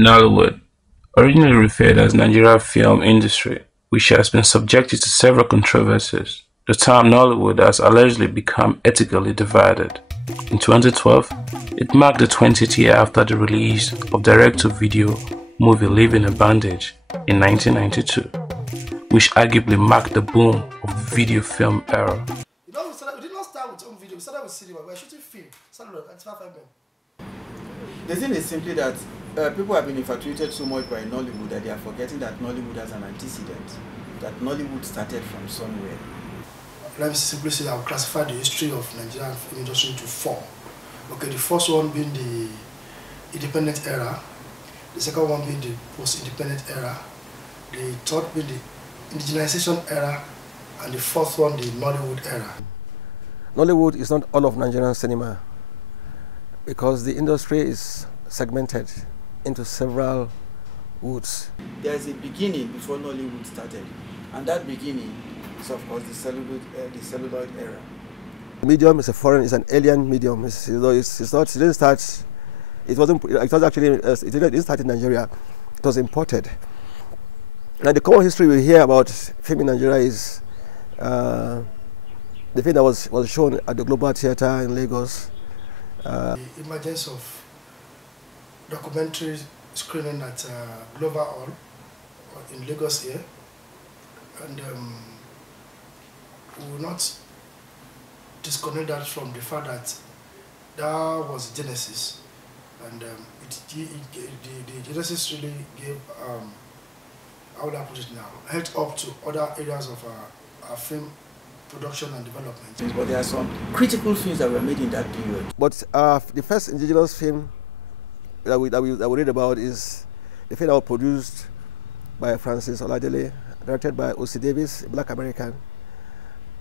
Nollywood, originally referred as Nigeria film industry, which has been subjected to several controversies. The term Nollywood has allegedly become ethically divided. In 2012, it marked the 20th year after the release of direct-to-video movie Living in Bondage in 1992, which arguably marked the boom of the video film era. We did not start with home video, we started with cinema. We were shooting film, started with 95mm. The thing is simply that people have been infatuated so much by Nollywood that they are forgetting that Nollywood has an antecedent, that Nollywood started from somewhere. Let me simply say I'll classify the history of Nigerian film industry into four. Okay, the first one being the independent era, the second one being the post-independent era, the third being the indigenization era, and the fourth one the Nollywood era. Nollywood is not all of Nigerian cinema because the industry is segmented into several woods. There is a beginning before Nollywood started, and that beginning is of course the celluloid era. The medium is a foreign, it's an alien medium. It's not. It didn't start. It wasn't. It was actually. It didn't start in Nigeria. It was imported. Now the common history we hear about film in Nigeria is the film that was shown at the Global Theatre in Lagos. The emergence of documentary screening at Global Hall in Lagos here, and we will not disconnect that from the fact that that was Genesis, and the Genesis really gave, how would I put it now, helped up to other areas of our film production and development. But there are some critical films that were made in that period. But the first indigenous film that we read about is the film that was produced by Francis Oladele, directed by O.C. Davis, a black American.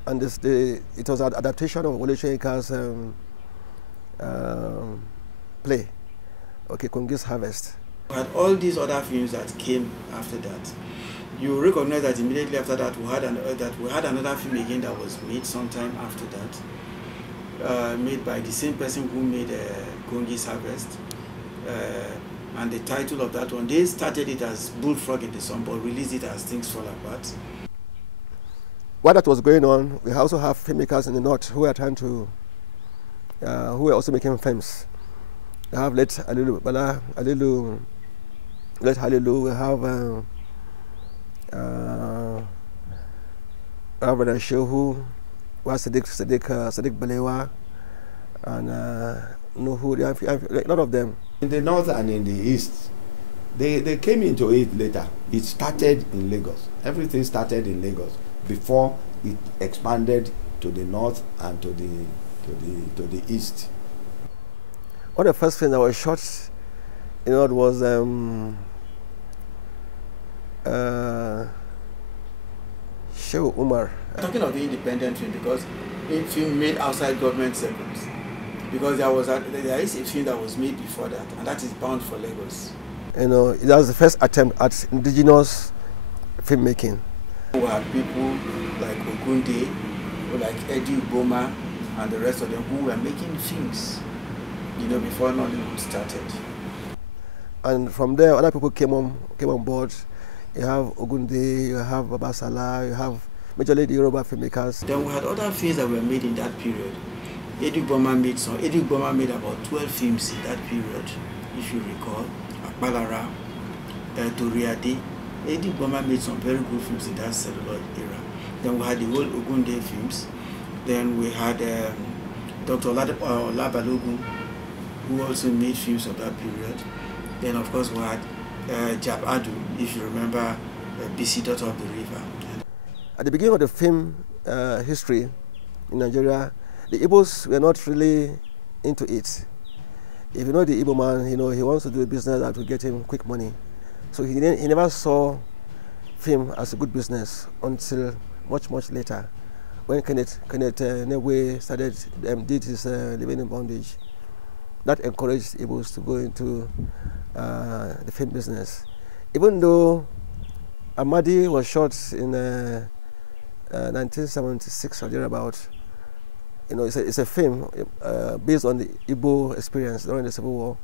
And it was an adaptation of Wole Soyinka's play, okay, Kongi's Harvest. We had all these other films that came after that. You recognize that immediately after that we had another film again that was made sometime after that, made by the same person who made Kongi's Harvest, and the title of that one, they started it as Bullfrog in the Sun, but released it as Things Fall Apart. While that was going on, we also have filmmakers in the north who are trying to, who are also making films. We have Let Halilu, we have Reverend Shehu, Sadiq Balewa, and Nuhu, a lot of them. In the north and in the east, they came into it later. It started in Lagos. Everything started in Lagos before it expanded to the north and to the east. One of the first films that was shot in North was Shehu Umar. Talking of the independent film, because a film made outside government circles, because there is a film that was made before that, and that is Bound for Lagos. You know, it was the first attempt at indigenous filmmaking. We had people like Ogunde, like Eddie Uboma, and the rest of them who were making films, you know, before Nollywood started. And from there, other people came on board. You have Ogunde, you have Babasala, you have majorly the Yoruba filmmakers. Then we had other films that were made in that period. Eddie Uboma made some. Eddie Uboma made about 12 films in that period, if you recall. Akbalara, Toriade. Eddie Uboma made some very good films in that celluloid era. Then we had the whole Ogunde films. Then we had Dr. Olabalogun, who also made films of that period. Then of course we had Jab Adu, if you remember, BC Daughter of the River. At the beginning of the film history in Nigeria, the Igbos were not really into it. If you know the Igbo man, you know, he wants to do a business that will get him quick money. So he never saw film as a good business until much later, when Kenneth Newe did his Living in Bondage. That encouraged Igbos to go into the film business. Even though Amadi was shot in 1976 or thereabout, you know, it's a film based on the Igbo experience during the Civil War,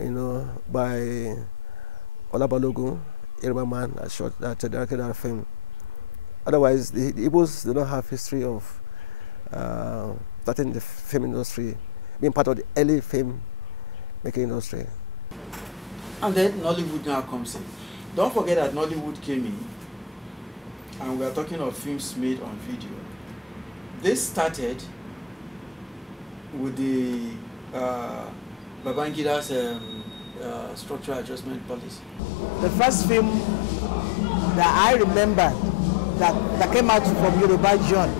you know, by Olabalogun, Yoruba man, that shot that directed that film. Otherwise, the Igbos do not have history of starting the film industry, being part of the early film making industry. And then Nollywood now comes in. Don't forget that Nollywood came in, and we are talking of films made on video. This started with the Babangida's structural adjustment policy. The first film that I remember that came out from Yoruba genre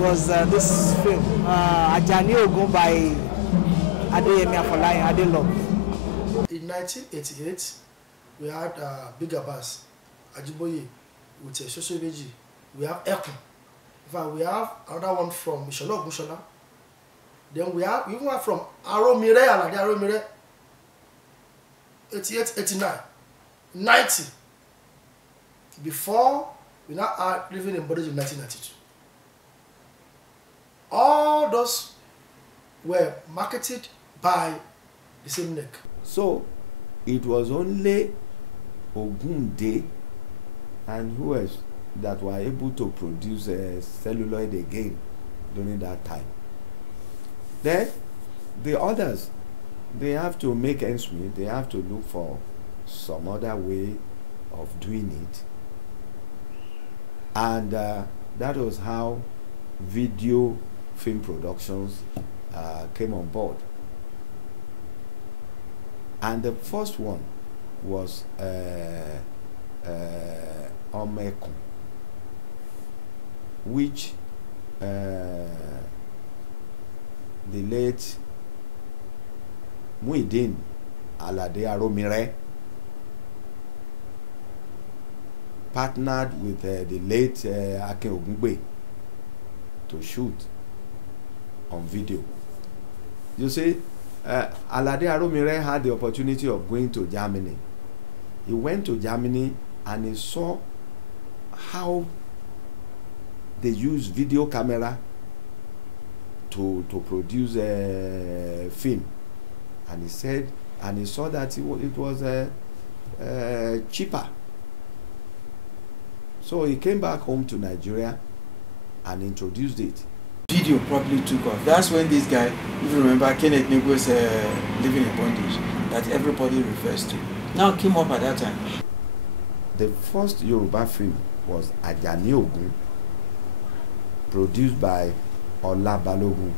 was this film, Ajani Ogun by Adeyemi Afolayan Adelong. In 1988, we had Big Abbas, Ajiboye, with Sosiebeji. We have Ekun. In fact, we have another one from Mishola Ogushola. Then we even have from Aromire, Alade Aromire, 88, 89, 90. Before we now are living in bodies in 1992. All those were marketed by the same neck. So it was only Ogunde and who else that were able to produce celluloid again during that time. Then the others, they have to make ends meet. They have to look for some other way of doing it. And that was how video film productions came on board. And the first one was Omekun, which the late Muideen Alade Aromire partnered with the late Akin Ogungbe to shoot on video. You see, Alade Aromire had the opportunity of going to Germany. He went to Germany and he saw how they use video camera to produce a film, and he said, and he saw that it was cheaper. So he came back home to Nigeria and introduced it. Video probably took off. That's when this guy, if you remember, Kenneth Negwe's Living in Bondage, that everybody refers to, now came up at that time. The first Yoruba film was Ajani Ogun, produced by Ola Balogun,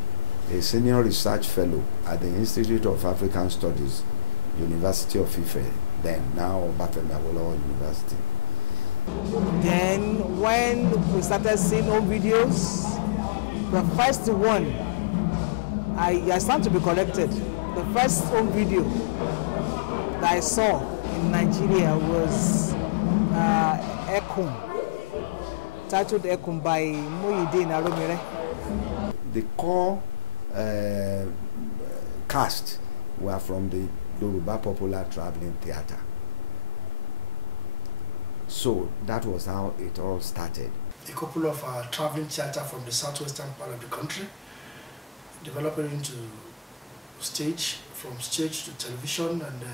a senior research fellow at the Institute of African Studies, University of Ife, then now Obafemi Awolowo University. Then when we started seeing home videos, the first one, I stand to be corrected, the first home video that I saw in Nigeria was Ekun, titled Ekun by Muideen Aromire. The core cast were from the Yoruba Popular Traveling Theatre. So that was how it all started. A couple of traveling theatre from the southwestern part of the country, developing into stage, from stage to television, and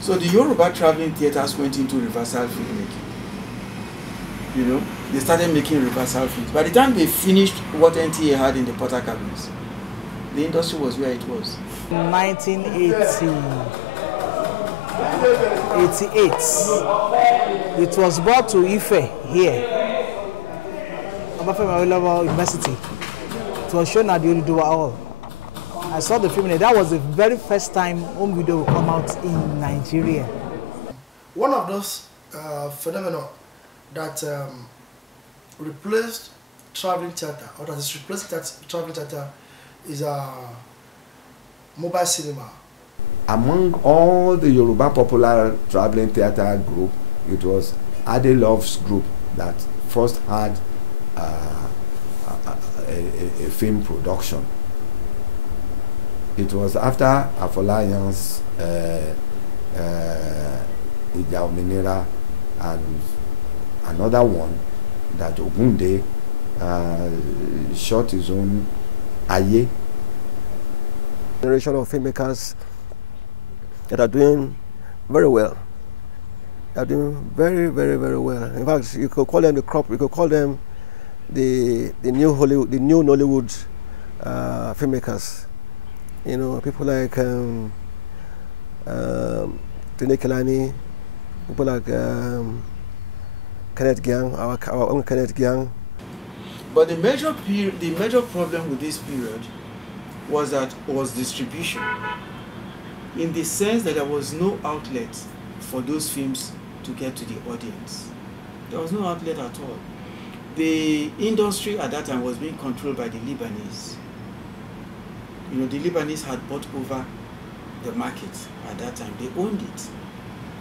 so the Yoruba traveling theatres went into reversal filmmaking. You know, they started making reversal films. By the time they finished what NTA had in the Porter cabins, the industry was where it was. In 1988, it was brought to Ife here, Obafemi Awolowo University. It was shown at the Oduduwa Hall. I saw the film, and that was the very first time home video would come out in Nigeria. one of those phenomena that replaced traveling theatre, or that is replaced traveling theatre, is mobile cinema. Among all the Yoruba Popular Traveling Theatre group, it was Adelove's group that first had a film production. It was after Afolayan's Ija Ominira and another one that Ogunde shot his own Aye. Generation of filmmakers that are doing very well. They are doing very, very, very well. In fact, you could call them the crop. You could call them the new Hollywood, the new Nollywood filmmakers. You know, people like Tune Kelani, people like Kenneth Gang, our own Kenneth Gang. But the major problem with this period was distribution, in the sense that there was no outlet for those films to get to the audience. There was no outlet at all. The industry at that time was being controlled by the Lebanese. You know, the Lebanese had bought over the market at that time. They owned it.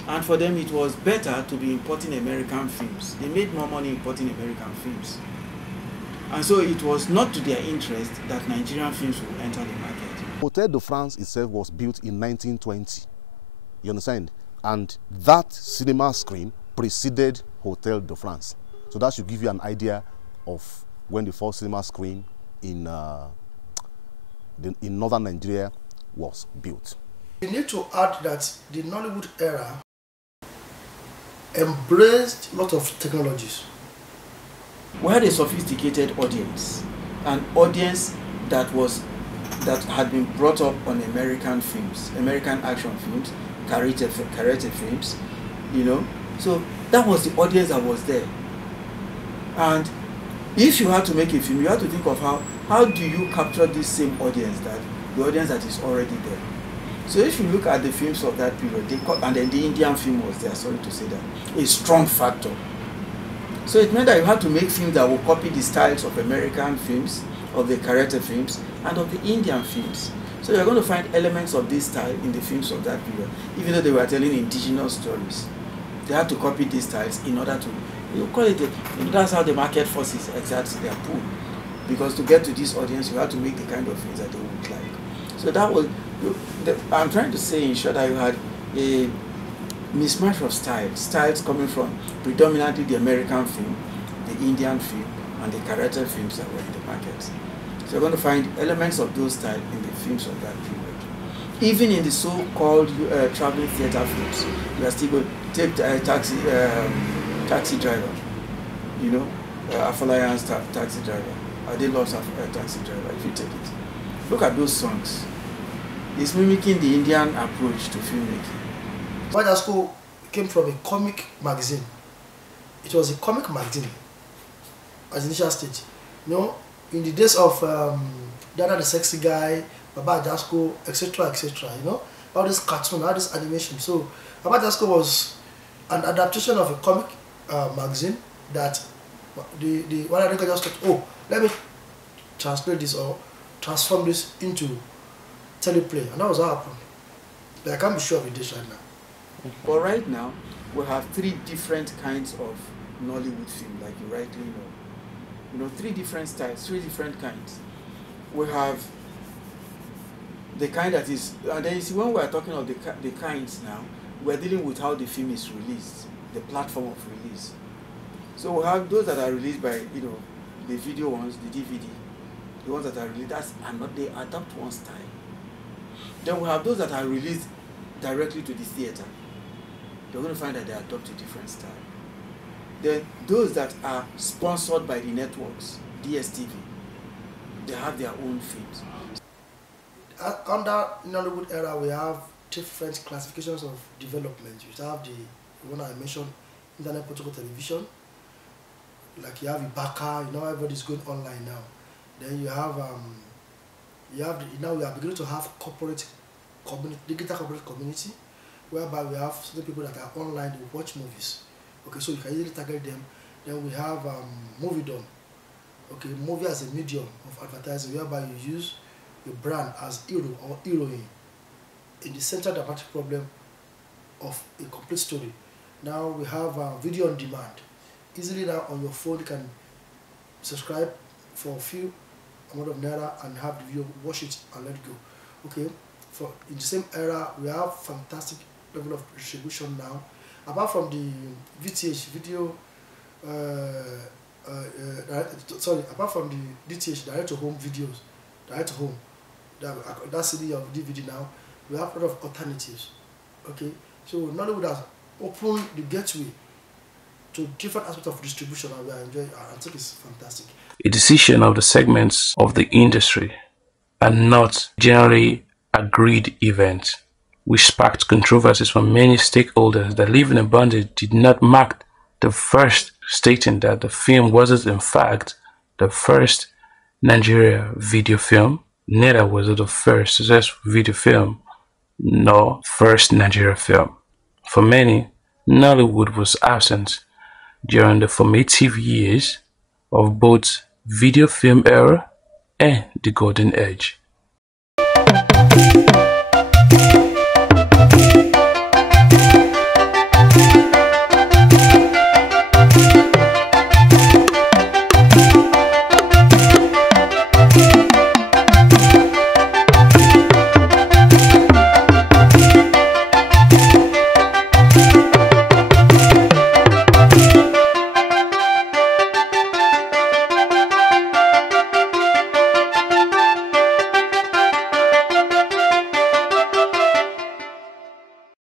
And for them, it was better to be importing American films. They made more money importing American films. And so it was not to their interest that Nigerian films would enter the market. Hotel de France itself was built in 1920. You understand? And that cinema screen preceded Hotel de France. So that should give you an idea of when the first cinema screen in northern Nigeria was built. We need to add that the Nollywood era embraced a lot of technologies. We had a sophisticated audience, an audience that had been brought up on American films, American action films, karate films, you know. So that was the audience that was there. And if you had to make a film, you had to think of how do you capture this same audience, the audience that is already there. So if you look at the films of that period, and then the Indian film was there, sorry to say that, a strong factor. So it meant that you had to make films that would copy the styles of American films, of the karate films, and of the Indian films. So you're going to find elements of this style in the films of that period, even though they were telling indigenous stories. They had to copy these styles in order to, you call it, that's how the market forces exert their pull. Because to get to this audience, you have to make the kind of films that they would like. So that was, I'm trying to say in short that you had a mismatch of styles coming from predominantly the American film, the Indian film, and the karate films that were in the market. So you're going to find elements of those styles in the films of that period. Even in the so-called traveling theater films, you are still going to take Taxi Driver, you know, Afolayan's Taxi Driver. They loves Taxi Driver, if you take it. Look at those songs. It's mimicking the Indian approach to filmmaking. Baba Jasco came from a comic magazine. It was a comic magazine as initial stage. You know, in the days of Dada the Sexy Guy, Baba Jasco, etc., etc., you know, all this cartoon, all this animation. So Baba Jasco was an adaptation of a comic magazine that the one I just thought, oh, let me translate this or transform this into teleplay, and that was how it happened. But I can't be sure of it this right now. But right now, we have three different kinds of Nollywood film, like you rightly know. You know, three different styles, three different kinds. We have the kind that is, and then you see when we are talking of the kinds now, we're dealing with how the film is released, the platform of release. So we have those that are released by, you know, the video ones, the DVD, the ones that are released, they adapt one style. Then we have those that are released directly to the theater. You're going to find that they adopt a different style. Then those that are sponsored by the networks, DSTV, they have their own films. Under Nollywood era, we have different classifications of development. You have the one I mentioned, internet protocol television. Like you have Ibaka, you know, everybody's going online now. Then you have now we are beginning to have corporate community, digital corporate community, whereby we have certain people that are online, they watch movies. Okay, so you can easily target them. Then we have movie dome. Okay, movie as a medium of advertising, whereby you use your brand as hero or heroine in the central dramatic problem of a complete story. Now we have video on demand. Easily now on your phone you can subscribe for a few amount of naira and have the video, watch it and let go. Okay, for in the same era we have fantastic level of distribution now. Apart from the VTH video, apart from the DTH direct to home videos, direct to home, that CD or DVD now, we have a lot of alternatives. Okay, so Nollywood has opened the gateway to different aspects of distribution, and we are enjoying. I think it's fantastic. A decision of the segments of the industry and not generally agreed events, which sparked controversies from many stakeholders that Living in Bondage did not mark the first, stating that the film wasn't in fact the first Nigeria video film, neither was it the first successful video film, nor first Nigeria film. For many, Nollywood was absent during the formative years of both video film era and the golden age.